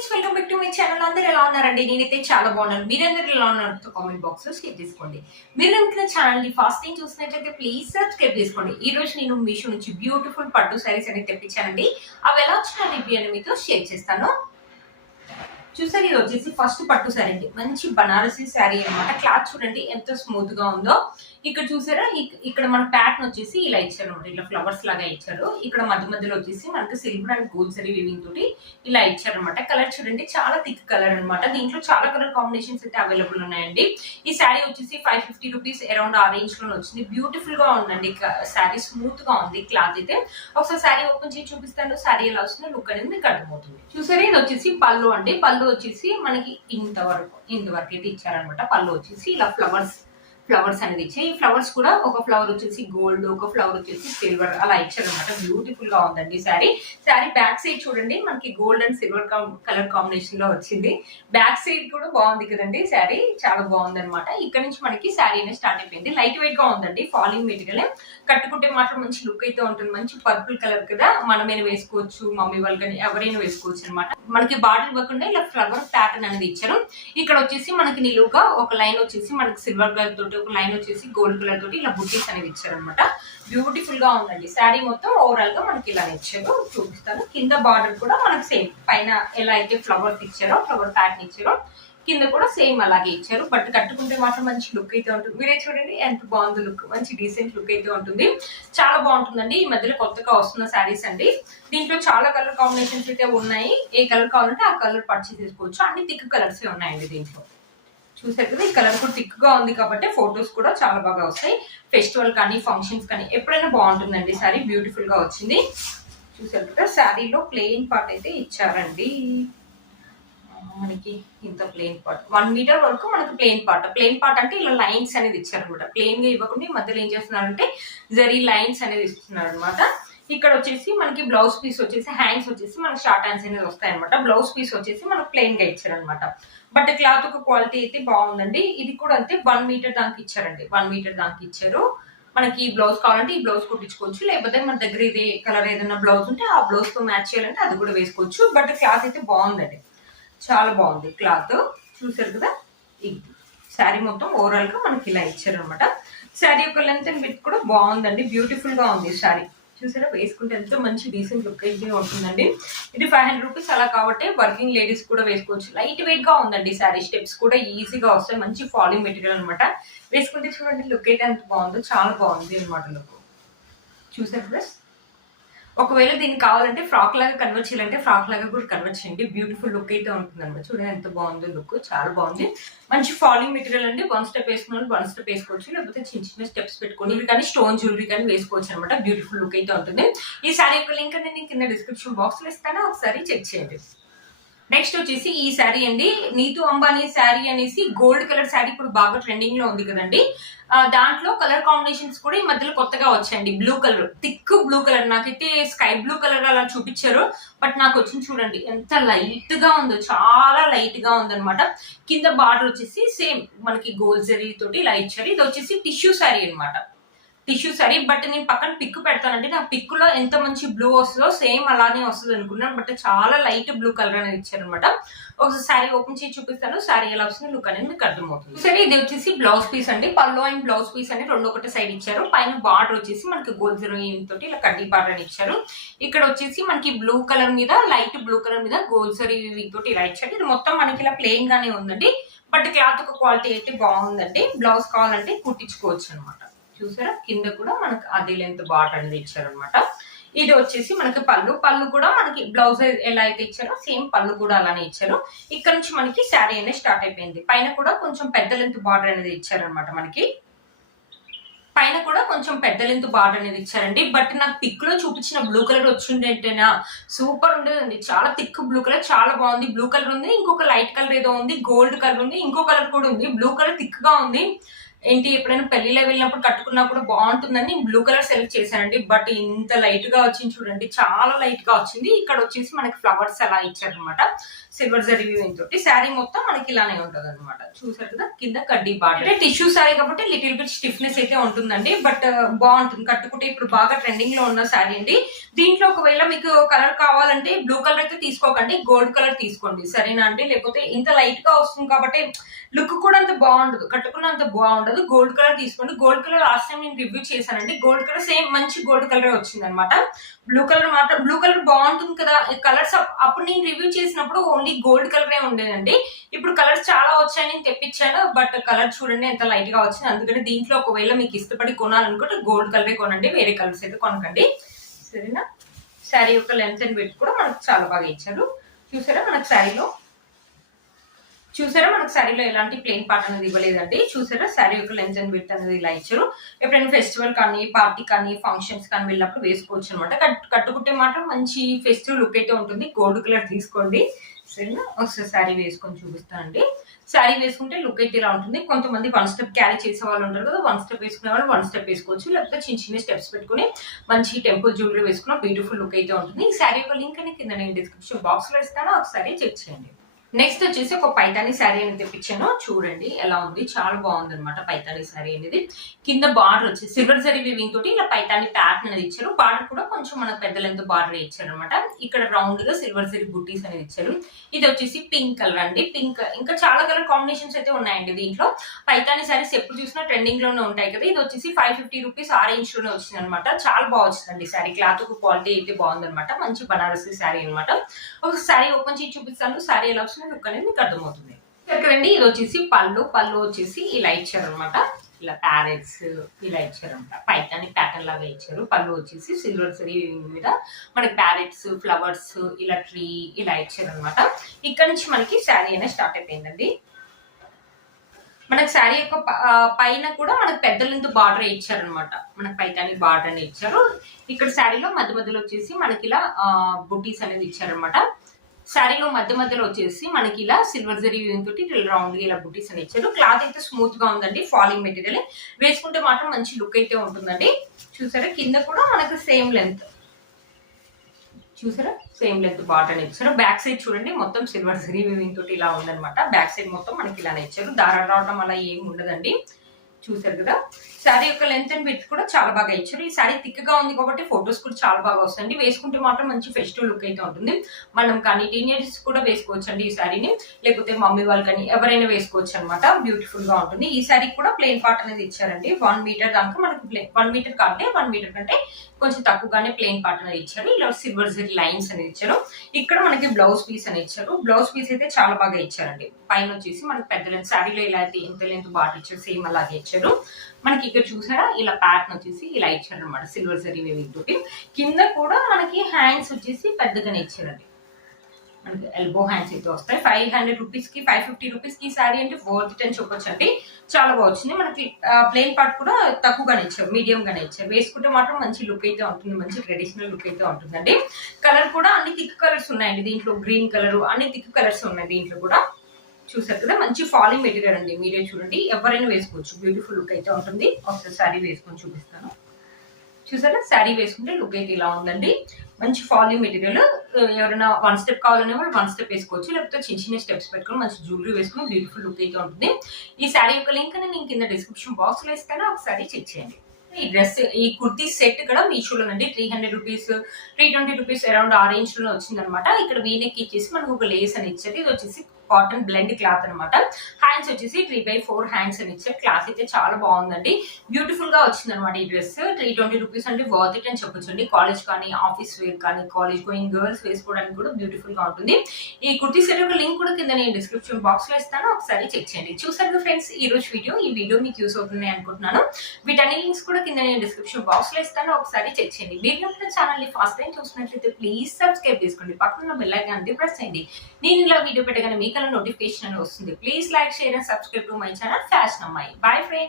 Friends, welcome back to my channel. అందరూ ఎలా ఉన్నారండి? నేనైతే చాలా బాగున్నాను. మీరందరూ ఎలా ఉన్నారో కామెంట్ బాక్స్ లో షేర్ చేసుకోండి. మీరు కనుక ఛానల్ ని ఫస్ట్ టైం చూసినట్లయితే ప్లీజ్ సబ్స్క్రైబ్ చేసుకోండి. ఈ రోజు నేను మీషో నుంచి బ్యూటిఫుల్ పట్టు సారీస్ అనేది తెప్పించానండి. అవి ఎలా వచ్చిన రివ్యూ అని మీతో షేర్ చేస్తాను. చూసారు, ఇది వచ్చేసి ఫస్ట్ పట్టు శారీ అండి. మంచి బనారసీ శారీ అనమాట. క్లాత్ చూడండి ఎంత స్మూత్ గా ఉందో. ఇక్కడ చూసారా, ఇక్కడ మన ప్యాటర్న్ వచ్చేసి ఇలా ఇచ్చారు అనమాట. ఇలా ఫ్లవర్స్ లాగా ఇచ్చారు. ఇక్కడ మధ్య మధ్యలో వచ్చేసి మనకి silver and gold zari weaving తోటి ఇలా ఇచ్చారు అనమాట. కలర్ చూడండి చాలా థిక్ కలర్ అనమాట. దీంట్లో చాలా కలర్ కాంబినేషన్స్ అయితే అవైలబుల్ ఉన్నాయండి. ఈ శారీ వచ్చేసి 550 రూపీస్ అరౌండ్ ఆ రేంజ్ లో వచ్చింది. బ్యూటిఫుల్ గా ఉందండి శారీ, స్మూత్ గా ఉంది క్లాత్ అయితే. ఒకసారి శారీ ఓపెన్ చేసి చూపిస్తాను. శారీ ఎలా వస్తుందో లుక్ అనేది మీకు అర్థమవుతుంది. చూసారా, ఇది వచ్చేసి పళ్ళు అండి. పళ్ళు వచ్చేసి మనకి ఇంతవరకు అయితే ఇచ్చారనమాట. పళ్ళు వచ్చేసి ఇలా ఫ్లవర్స్ అనేది ఇచ్చాయి. ఈ ఫ్లవర్స్ కూడా ఒక ఫ్లవర్ వచ్చేసి గోల్డ్, ఒక ఫ్లవర్ వచ్చేసి సిల్వర్ అలా ఇచ్చారనమాట. బ్యూటిఫుల్ గా ఉందండి శారీ బ్యాక్ సైడ్ చూడండి మనకి gold and silver colour combination లో వచ్చింది. బ్యాక్ సైడ్ కూడా బాగుంది కదండి. శారీ చాలా బాగుంది అనమాట. ఇక్కడ నుంచి మనకి శారీ అనేది స్టార్ట్ అయిపోయింది. లైట్ వెయిట్ గా ఉందండి. Falling material. కట్టుకుంటే మాత్రం మంచి లుక్ అయితే ఉంటుంది. మంచి పర్పుల్ కలర్ కదా, మన మీద వేసుకోవచ్చు, మమ్మీ వాళ్ళు కానీ ఎవరైనా వేసుకోవచ్చు అనమాట. మనకి బాటిల్ ఇవ్వకుండా ఇలా ఫ్లవర్ ప్యాటర్న్ అనేది ఇచ్చారు. ఇక్కడ వచ్చేసి మనకి నిలువుగా ఒక లైన్ వచ్చేసి మనకి సిల్వర్ కలర్ తోటి, ఒక లైన్ వచ్చేసి గోల్డ్ కలర్ తోటి ఇలా బుట్టీస్ అనేది ఇచ్చారు అనమాట. బ్యూటిఫుల్ గా ఉందండి. శారీ మొత్తం ఓవరాల్ గా మనకి ఇలా ఇచ్చారు. చూపిస్తాను. కింద బార్డర్ కూడా మనకి సేమ్ పైన ఎలా అయితే ఫ్లవర్స్ ఇచ్చారో, ఫ్లవర్ ప్యాటర్న్ ఇచ్చారో, కింద కూడా సేమ్ అలాగే ఇచ్చారు. బట్ కట్టుకుంటే మాత్రం మంచి లుక్ అయితే ఉంటుంది. మీరే చూడండి ఎంత బాగుంది లుక్. మంచి డీసెంట్ లుక్ అయితే ఉంటుంది. చాలా బాగుంటుందండి. ఈ మధ్యలో కొత్తగా వస్తున్న శారీస్ అండి. దీంట్లో చాలా కలర్ కాంబినేషన్స్ అయితే ఉన్నాయి. ఏ కలర్ కావాలంటే ఆ కలర్ పర్చేస్ చేసుకోవచ్చు. అన్ని థిక్ కలర్స్ ఉన్నాయండి దీంట్లో. చూసారు కదా, ఈ కలర్ కూడా థిక్ గా ఉంది కాబట్టి ఫొటోస్ కూడా చాలా బాగా వస్తాయి. ఫెస్టివల్ కానీ ఫంక్షన్స్ కానీ ఎప్పుడైనా బాగుంటుందండి. శారీ బ్యూటిఫుల్ గా వచ్చింది. చూసారు కదా, శారీలో ప్లెయిన్ పార్ట్ అయితే ఇచ్చారండి. మనకి ఇంత ప్లెయిన్ పార్ట్ 1 మీటర్ వరకు మనకి ప్లెయిన్ పార్ట్ అంటే ఇలా లైన్స్ అనేది ఇచ్చారు అనమాట. ప్లెయిన్ గా ఇవ్వకుండా మధ్యలో ఏం చేస్తున్నారంటే జరీ లైన్స్ అనేది ఇస్తున్నారు అనమాట. ఇక్కడ వచ్చేసి మనకి బ్లౌజ్ పీస్ వచ్చేసి హ్యాండ్స్ వచ్చేసి మనకి షార్ట్ హ్యాండ్స్ అనేది వస్తాయి అనమాట. బ్లౌజ్ పీస్ వచ్చేసి మనకి ప్లెయిన్ గా ఇచ్చారు అనమాట. బట్ క్లాత్ ఒక క్వాలిటీ అయితే బాగుందండి. ఇది కూడా అంతే 1 మీటర్ దాకా ఇచ్చారండి. 1 మీటర్ దాకా ఇచ్చారు. మనకి ఈ బ్లౌజ్ కావాలంటే ఈ బ్లౌజ్ కుట్టించుకోవచ్చు. లేకపోతే మన దగ్గర ఇదే కలర్ ఏదైనా బ్లౌజ్ ఉంటే ఆ బ్లౌజ్ తో మ్యాచ్ చేయాలంటే అది కూడా వేసుకోవచ్చు. బట్ క్లాత్ అయితే బాగుందండి. చాలా బాగుంది క్లాత్. చూసారు కదా, ఇది శారీ మొత్తం ఓవరాల్ గా మనకి ఇలా ఇచ్చారు అనమాట. శారీ యొక్క లెంత్ అండ్ విడ్త్ కూడా బాగుందండి. బ్యూటిఫుల్ గా ఉంది శారీ. చూసారా, వేసుకుంటే ఎంతో మంచి డీసెంట్ లుక్ అయితే ఉంటుందండి. ఇది 500 రూపీస్ అలా కాబట్టి వర్కింగ్ లేడీస్ కూడా వేసుకోవచ్చు. లైట్ వెయిట్ గా ఉందండి శారీ. స్టెప్స్ కూడా ఈజీగా వస్తాయి. మంచి ఫాలింగ్ మెటీరియల్ అనమాట. వేసుకుంటే చూడండి లుక్ అయితే ఎంత బాగుందో. చాలా బాగుంది అనమాట లుక్. చూసారు కదా, ఒకవేళ దీనికి కావాలంటే ఫ్రాక్ లాగా కన్వర్ట్ చేయాలంటే ఫ్రాక్ లాగా కూడా కన్వర్ట్ చేయండి. బ్యూటిఫుల్ లుక్ అయితే ఉంటుంది అనమాట. చూడండి ఎంత బాగుందో లుక్. చాలా బాగుంది. మంచి ఫాలింగ్ మెటీరియల్ అండి. 1 స్టెప్ వేసుకున్న 1 స్టెప్ వేసుకోవచ్చు. లేకపోతే చిన్న చిన్న స్టెప్స్ పెట్టుకొని ఇవి కానీ స్టోన్ జ్యువెలరీ కానీ వేసుకోవచ్చు అనమాట. బ్యూటిఫుల్ లుక్ అయితే ఉంటుంది. ఈ శారీ యొక్క లింక్ అనేది నేను కింద డిస్క్రిప్షన్ బాక్స్ లో ఇస్తాను. ఒకసారి చెక్ చేయండి. నెక్స్ట్ వచ్చేసి ఈ శారీ అండి. నీతు అంబానీ శారీ అనేసి గోల్డ్ కలర్ శారీ ఇప్పుడు బాగా ట్రెండింగ్ లో ఉంది కదండి. దాంట్లో కలర్ కాంబినేషన్స్ కూడా ఈ మధ్యలో కొత్తగా వచ్చాయండి. Blue colour, thick blue colour. నాకైతే స్కై బ్లూ కలర్ అలా చూపించారు. బట్ నాకు వచ్చింది చూడండి ఎంత లైట్ గా ఉందో. చాలా లైట్ గా ఉందన్నమాట. కింద బార్డర్ వచ్చేసి సేమ్ మనకి గోల్డ్ జరీ తోటి ఇలా ఇచ్చారు. ఇది వచ్చేసి టిష్యూ శారీ అనమాట. టిష్యూ శారీ. బట్ నేను పక్కన పిక్ పెడతానంటే నా పిక్ లో ఎంత మంచి బ్లూ వస్తుందో సేమ్ అలానే వస్తుంది అనుకున్నాను. బట్ చాలా లైట్ బ్లూ కలర్ అనేది ఇచ్చారు అనమాట. ఒకసారి శారీ ఓపెన్ చేసి చూపిస్తాను. శారీ ఎలా వస్తుంది లుక్ అనేది మీకు అర్థమవుతుంది. సరే, ఇది వచ్చేసి బ్లౌజ్ పీస్ అండి. పళ్ళు అండ్ బ్లౌజ్ పీస్ అని రెండు ఒకటి సైడ్ ఇచ్చారు. పైన బార్డర్ వచ్చేసి మనకి గోల్డ్ జరీ తోటి ఇలా కడ్డీ బార్డర్ అని ఇచ్చారు. ఇక్కడ వచ్చేసి మనకి బ్లూ కలర్ మీద, లైట్ బ్లూ కలర్ మీద గోల్డ్ జరీ తోటి ఇలా ఇచ్చారు. ఇది మొత్తం మనకి ఇలా ప్లెయిన్ గానే ఉందండి. బట్ క్లాత్ ఒక క్వాలిటీ అయితే బాగుందండి. బ్లౌజ్ కావాలంటే కుట్టించుకోవచ్చు అనమాట. చూసారా, కింద కూడా మనకి అదే లెంత్ బార్డర్ అనేది ఇచ్చారనమాట. ఇది వచ్చేసి మనకి పళ్ళు కూడా మనకి బ్లౌజ్ ఎలా అయితే ఇచ్చారో సేమ్ పళ్ళు కూడా అలానే ఇచ్చారు. ఇక్కడ నుంచి మనకి శారీ అనేది స్టార్ట్ అయిపోయింది. పైన కూడా కొంచెం పెద్ద లెంత్ బార్డర్ అనేది ఇచ్చారనమాట. మనకి పైన కూడా కొంచెం పెద్ద లెంత్ బార్డర్ అనేది ఇచ్చారండి. బట్ నాకు పిక్ లో చూపించిన బ్లూ కలర్ వచ్చిందంటేనా సూపర్ ఉండేదండి. చాలా థిక్ బ్లూ కలర్, చాలా బాగుంది. బ్లూ కలర్ ఉంది, ఇంకొక లైట్ కలర్ ఏదో ఉంది, గోల్డ్ కలర్ ఉంది, ఇంకో కలర్ కూడా ఉంది. బ్లూ కలర్ థిక్ గా ఉంది. ఏంటి ఎప్పుడైనా పెళ్లిలో వెళ్ళినప్పుడు కట్టుకున్నా కూడా బాగుంటుందని బ్లూ కలర్ సెలెక్ట్ చేశానండి. బట్ ఇంత లైట్ గా వచ్చింది చూడండి, చాలా లైట్ గా వచ్చింది. ఇక్కడ వచ్చేసి మనకి ఫ్లవర్స్ అలా ఇచ్చారనమాట సిల్వర్ జరీ వీవింగ్ తోటి. శారీ మొత్తం మనకి ఇలానే ఉంటది అనమాట. చూసారు కదా, కింద కడ్డీ బార్డర్. అంటే టిష్యూ శారీ కాబట్టి లిటిల్ బిట్ స్టిఫ్నెస్ అయితే ఉంటుందండి, బట్ బాగుంటుంది కట్టుకుంటే. ఇప్పుడు బాగా ట్రెండింగ్ లో ఉన్న శారీ అండి. దీంట్లో ఒకవేళ మీకు కలర్ కావాలంటే బ్లూ కలర్ అయితే తీసుకోకండి, గోల్డ్ కలర్ తీసుకోండి, సరేనా అండి. లేకపోతే ఇంత లైట్ గా వస్తుంది కాబట్టి లుక్ కూడా అంత బాగుండదు, కట్టుకున్న అంత బాగుండదు. గోల్డ్ కలర్ తీసుకోండి. గోల్డ్ కలర్ లాస్ట్ టైం నేను రివ్యూ చేశానండి. గోల్డ్ కలర్ సేమ్ మంచి గోల్డ్ కలర్ వచ్చింది అనమాట. బ్లూ కలర్ మాత్రం బ్లూ కలర్ బాగుంటుంది కదా కలర్స్. అప్పుడు నేను రివ్యూ చేసినప్పుడు ఓన్లీ గోల్డ్ కలరే ఉండేదండి. ఇప్పుడు కలర్స్ చాలా వచ్చాయని తెప్పించాను, బట్ కలర్ చూడండి ఎంత లైట్ గా వచ్చింది. అందుకని దీంట్లో ఒకవేళ మీకు ఇష్టపడి కొనాలనుకుంటే గోల్డ్ కలరే కొనండి, వేరే కలర్స్ అయితే కొనకండి, సరేనా. శారీ యొక్క లెంత్ అండ్ విడ్త్ కూడా మనకు చాలా బాగా ఇచ్చారు. చూసారా మనకు శారీలో ఎలాంటి ప్లెయిన్ పార్ట్ అనేది ఇవ్వలేదండి. చూసారా శారీ యొక్క లెంత్ అండ్ విడ్త్ అనేది ఇలా ఇచ్చారు. ఎప్పుడైనా ఫెస్టివల్ కానీ పార్టీ కానీ ఫంక్షన్స్ కానీ వెళ్ళినప్పుడు వేసుకోవచ్చు అనమాట. కట్టుకుంటే మాత్రం మంచి ఫెస్టివ్ లుక్ అయితే ఉంటుంది. గోల్డ్ కలర్ తీసుకోండి, సరేనా. ఒకసారి శారీ వేసుకొని చూపిస్తానండి. శారీ వేసుకుంటే లుక్ అయితే ఇలా ఉంటుంది. కొంతమంది 1 స్టెప్ క్యారీ చేసే వాళ్ళు ఉంటారు కదా, 1 స్టెప్ వేసుకునే వాళ్ళు 1 స్టెప్ వేసుకోవచ్చు. లేకపోతే చిన్న చిన్న స్టెప్స్ పెట్టుకుని మంచి టెంపుల్ జ్యువెలరీ వేసుకున్న బ్యూటిఫుల్ లుక్ అయితే ఉంటుంది. ఈ శారీ యొక్క లింక్ అనేది కింద నేను డిస్క్రిప్షన్ బాక్స్ లో ఇస్తాను, ఒకసారి చెక్ చేయండి. నెక్స్ట్ వచ్చేసి ఒక పైతాని శారీ అనేది తెప్పించాను. చూడండి ఎలా ఉంది, చాలా బాగుంది అనమాట. పైతాని శారీ అనేది కింద బార్డర్ వచ్చి సిల్వర్ జరీ వీవింగ్ తోటి ఇలా పైతాని ప్యాటర్న్ అనేది ఇచ్చారు. బార్డర్ కూడా కొంచెం మనకు పెద్ద లెంత్ బార్డర్ ఇచ్చారు అనమాట. ఇక్కడ రౌండ్ గా సిల్వర్ జరీ బుట్టీస్ అనేది ఇచ్చారు. ఇది వచ్చేసి పింక్ కలర్ అండి. పింక్ ఇంకా చాలా కలర్ కాంబినేషన్స్ అయితే ఉన్నాయండి దీంట్లో. పైతాని శారీస్ ఎప్పుడు చూసినా ట్రెండింగ్ లోనే ఉంటాయి కదా. ఇది వచ్చేసి 550 రూపీస్ ఆరెంజ్ లోనే వచ్చింది అనమాట. చాలా బాగా వచ్చిందండి శారీ. క్లాత్ క్వాలిటీ అయితే బాగుందనమాట. మంచి బనారసి శారీ అనమాట. ఒక శారీ ఓపెన్ చేసి చూపిస్తాను. శారీ ఎలా లుక్ అనేది మీకు అర్థమవుతుంది. కదండి, ఇది వచ్చేసి పళ్ళు వచ్చేసి ఇలా ఇచ్చారు అనమాట. ఇలా ప్యారెట్స్ ఇలా ఇచ్చారు అనమాట. పైతాని ప్యాటర్న్ లాగా ఇచ్చారు. పళ్ళు వచ్చేసి సిల్వర్ జరీ మీద మనకి ప్యారెట్స్, ఫ్లవర్స్, ఇలా ట్రీ ఇలా ఇచ్చారు అనమాట. ఇక్కడ నుంచి మనకి శారీ అనేది స్టార్ట్ అయిపోయిందండి. మనకి శారీ యొక్క పైన కూడా మనకు పెద్ద లెంత్ బార్డర్ ఇచ్చారనమాట. మనకి పైతాని బార్డర్ అనేది ఇచ్చారు. ఇక్కడ శారీలో మధ్యలో వచ్చేసి మనకి ఇలా బుట్టీస్ అనేది ఇచ్చారనమాట. శారీలో మధ్యలో వచ్చేసి మనకి ఇలా సిల్వర్ జరీ తోటి రౌండ్ గా ఇలా బుట్టీస్ అని ఇచ్చారు. క్లాత్ అయితే స్మూత్ గా ఉందండి. ఫాలింగ్ మెటీరియల్ వేసుకుంటే మాత్రం మంచి లుక్ అయితే ఉంటుందండి. చూసారా కింద కూడా మనకు సేమ్ లెంత్, చూసారా సేమ్ లెంత్ బాటన్ ఇచ్చారు. బ్యాక్ సైడ్ చూడండి మొత్తం సిల్వర్ జరీ వీవింగ్ తోటి ఇలా ఉందనమాట. బ్యాక్ సైడ్ మొత్తం మనకి ఇలానే ఇచ్చారు. దారాలు రావడం అలా ఏమి ఉండదండి. చూసారు కదా, శారీ యొక్క లెంత్ అండ్ విడ్త్ కూడా చాలా బాగా ఇచ్చారు. ఈ శారీ థిక్ గా ఉంది కాబట్టి ఫొటోస్ కూడా చాలా బాగా వస్తాయండి. వేసుకుంటే మాత్రం మంచి ఫెస్టివ్ లుక్ అయితే ఉంటుంది. మనం కానీ టీనేజర్స్ కూడా వేసుకోవచ్చు అండి ఈ శారీని, లేకపోతే మమ్మీ వాళ్ళు కానీ ఎవరైనా వేసుకోవచ్చు అనమాట. బ్యూటిఫుల్ గా ఉంటుంది. ఈ శారీ కూడా ప్లెయిన్ పార్ట్ అనేది ఇచ్చారండి. 1 మీటర్ దాకా మనకు 1 మీటర్ కంటే 1 మీటర్ కంటే కొంచెం తక్కువగానే ప్లెయిన్ పార్ట్ అనేది ఇచ్చారు. ఇలా సిల్వర్ జరీ లైన్స్ అనేది ఇచ్చారు. ఇక్కడ మనకి బ్లౌజ్ పీస్ అని ఇచ్చారు. బ్లౌజ్ పీస్ అయితే చాలా బాగా ఇచ్చారండి. పైన వచ్చేసి మనకి పెద్ద లెంత్ శారీలో ఇలా అయితే ఎంత లెంత్ బార్డర్ ఇచ్చారు సేమ్ అలాగే ఇచ్చారు. మనకి ఇక్కడ చూసారా ఇలా ప్యాటర్న్ వచ్చేసి ఇలా ఇచ్చారు అనమాట సిల్వర్ జరీ వీవింగ్ తోటి. కింద కూడా మనకి హ్యాండ్స్ వచ్చేసి పెద్దగానే ఇచ్చారండి. మనకి ఎల్బో హ్యాండ్స్ అయితే వస్తాయి. 500 రూపీస్ కి 550 రూపీస్ కి శారీ అంటే వర్త్ ఇట్ అని చెప్పొచ్చు అండి. చాలా బాగా వచ్చింది. మనకి ప్లెయిన్ పార్ట్ కూడా తక్కువగానే ఇచ్చారు, మీడియం గానే ఇచ్చారు. వేసుకుంటే మాత్రం మంచి లుక్ అయితే ఉంటుంది, మంచి ట్రెడిషనల్ లుక్ అయితే ఉంటుందండి. కలర్ కూడా అన్ని థిక్ కలర్స్ ఉన్నాయండి దీంట్లో. గ్రీన్ కలర్ అన్ని థిక్ కలర్స్ ఉన్నాయి దీంట్లో కూడా. చూసారు కదా, మంచి ఫాలింగ్ మెటీరియల్ అండి. మీరే చూడండి, ఎవరైనా వేసుకోవచ్చు. బ్యూటిఫుల్ లుక్ అయితే ఉంటుంది. ఒకసారి శారీ వేసుకొని చూపిస్తాను. చూసారా శారీ వేసుకుంటే లుక్ అయితే ఇలా ఉందండి. మంచి ఫాలింగ్ మెటీరియల్. ఎవరైనా 1 స్టెప్ కావాలనే వాళ్ళు 1 స్టెప్ వేసుకోవచ్చు, లేకపోతే చిన్న చిన్న స్టెప్స్ పెట్టుకుని మంచి జ్యువెలరీ వేసుకుని బ్యూటిఫుల్ లుక్ అయితే ఉంటుంది. ఈ శారీ యొక్క లింక్ నేను కింద డిస్క్రిప్షన్ బాక్స్ లో ఇస్తాను, ఒకసారి చెక్ చేయండి. ఈ డ్రెస్ ఈ కుర్తీ సెట్ కూడా మీషోలోనండి 300 రూపీస్ 320 రూపీస్ అరౌండ్ ఆ రేంజ్ లో వచ్చింది అనమాట. ఇక్కడ వీనెక్ ఇచ్చేసి మనకు ఒక లేస్ అని ఇచ్చేది. ఇది వచ్చేసి కాటన్ బ్లెండ్ క్లాత్ అనమాట. హ్యాండ్స్ వచ్చేసి 3/4 హ్యాండ్స్ అని ఇచ్చారు. క్లాత్ అయితే చాలా బాగుందండి. బ్యూటిఫుల్ గా వచ్చింది అనమాట ఈ డ్రెస్. 320 రూపీస్ అంటే వర్త్ ఇట్ అని చెప్పొచ్చండి. కాలేజ్ కానీ ఆఫీస్ వేర్ కానీ కాలేజ్ గోయింగ్ గర్ల్స్ వేసుకోవడానికి కూడా బ్యూటిఫుల్ గా ఉంటుంది. ఈ కుర్తీ సెట్ యొక్క లింక్ కూడా కింద నేను డిస్క్రిప్షన్ బాక్స్ లో ఇస్తాను, ఒకసారి చెక్ చేయండి. చూసారు ఫ్రెండ్స్ ఈ రోజు ఈ వీడియో మీకు యూస్ అవుతుంది అనుకుంటున్నాను. వీటన్ని లింక్స్ కూడా కింద నేను డిస్క్రిప్షన్ బాక్స్ లో ఇస్తాను, ఒకసారి చెక్ చేయండి. మీరు నా ఛానల్ ని ఫస్ట్ టైం చూసినట్లయితే ప్లీజ్ సబ్స్క్రైబ్ చేసుకోండి. పక్కన బెల్ ఐకాన్ ప్రెస్ చేయండి. నేను ఇలా వీడియో పెట్టగానే మీకు నోటిఫికేషన్ వస్తుంది. Please like, share and subscribe to my channel fashion అమ్మాయి. Bye friends.